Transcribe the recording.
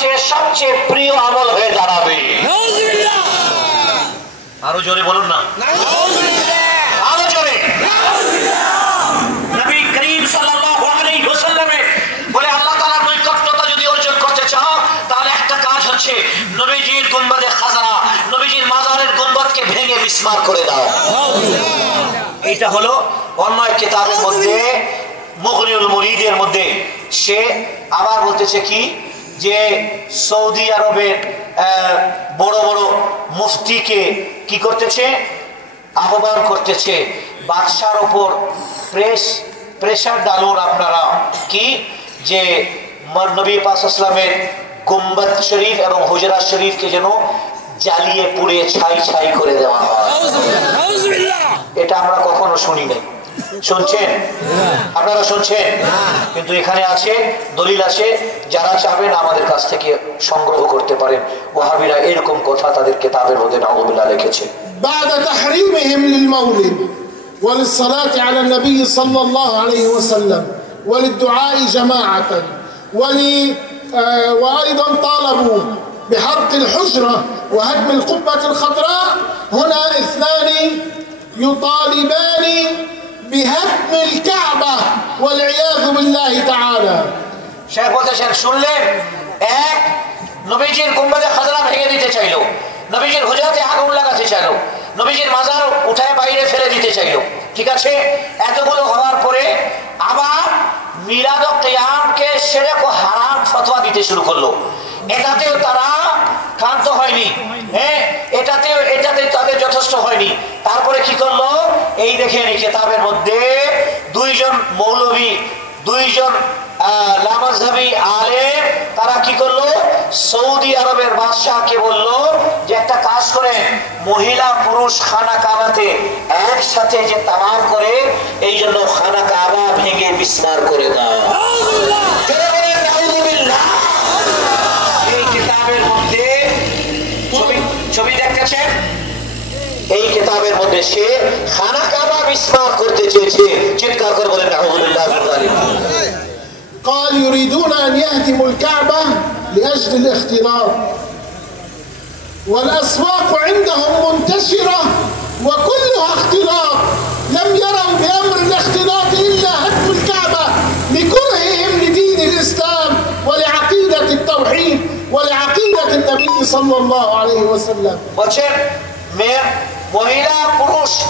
চেয়ে সবচেয়ে প্রিয় আমল হয়ে দাঁড়াবে। আরো জোরে বলুন না, আরো জোরে। নবী করিম সাল্লাল্লাহু আলাইহি ওয়াসাল্লামে বলে, আল্লাহ তাআলার নৈকট্যতা যদি অর্জন করতে চাও তাহলে একটা কাজ হচ্ছে নবীজির গুম্বাদে খাজরা, নবীজির মাজারের গুম্বাদকে ভেঙে বিসমার করে দাও। এইটা হলো অন্য এক কিতাবের মধ্যে, মুগনিউল মুরিদের মধ্যে সে আবার বলতেছে কি, যে সৌদি আরবের বড় বড় মুফতিকে কি করতেছে, আহ্বান করতেছে বাদশার ওপর প্রেসার ডালুন আপনারা, কি যে নবী পাক সাল্লাল্লাহু আলাইহি ওয়াসাল্লামের গুম্বাদ শরীফ এবং হুজরা শরীফকে যেন জ্বালিয়ে পুড়িয়ে ছাই ছাই করে দেওয়া হয়। এটা আমরা কখনো শুনি নাই। শুনছেন? আপনারা শুনছেন? কিন্তু এখানে আছে, দলিল আছে, যারা চাবেন আমাদের কাছ থেকে সংগ্রহ করতে পারেন। ওয়াহাবিরা এরকম কথা তাদের কিতাবের মধ্যে নাউযুবিল্লাহ লিখেছে। بعد تحريمهم للمولد وللصلاة على النبي صلى الله عليه وسلم وللدعاء جماعة وأيضا طالبوا بحرق الحجرة وهدم القبة الخضراء. هنا اثنان يطالبان بهدم الكعبة والعياذ بالله تعالى. শেখ বলতেছেন, শুনলেন, এক নবীজির গুম্বাদে খাজরা ভেঙে দিতে চাইলো, নবীজির হুজরাতে আগুন লাগাতে চাইলো, নবীজির মাজার উঠায় বাইরে ফেলে দিতে চাইলো। ঠিক আছে, এতগুলো হওয়ার পরে আবার মিলাদ ও কিয়ামকে শিরক ও হারাম ফতোয়া দিতে শুরু করলো। এটাতেও তারা ক্লান্ত হয়নি, এটাতে তাদের যথেষ্ট হয়নি। তারপরে কি করলো, এই দেখেন এই কিতাবের মধ্যে দুইজন মৌলভী, দুইজন লামাযহাবী আলেম, তারা কি করলো, সৌদি আরবের বাদশাহকে বললো যে একটা কাজ করে, মহিলা পুরুষ খানা কাবাতে একসাথে যে তামাম করে, এই জন্য খানা কাবা ভেঙে বিসমার করে দাও। এই কিতাবের মধ্যে ছবি দেখতেছেন, এই কিতাবের মধ্যে সে খানা কাবা বিসমার করতে চেয়েছে। চিৎকার করে বলেন নাউযুবিল্লাহ। قال يريدون أن يهدموا الكعبة لأجل الاختلاط، والأسواق عندهم منتشرة وكلها اختلاط، لم يروا بأمر الاختلاط إلا هدم الكعبة لكرههم لدين الإسلام ولعقيدة التوحيد ولعقيدة النبي صلى الله عليه وسلم. বলছেন মহিলা পুরুষ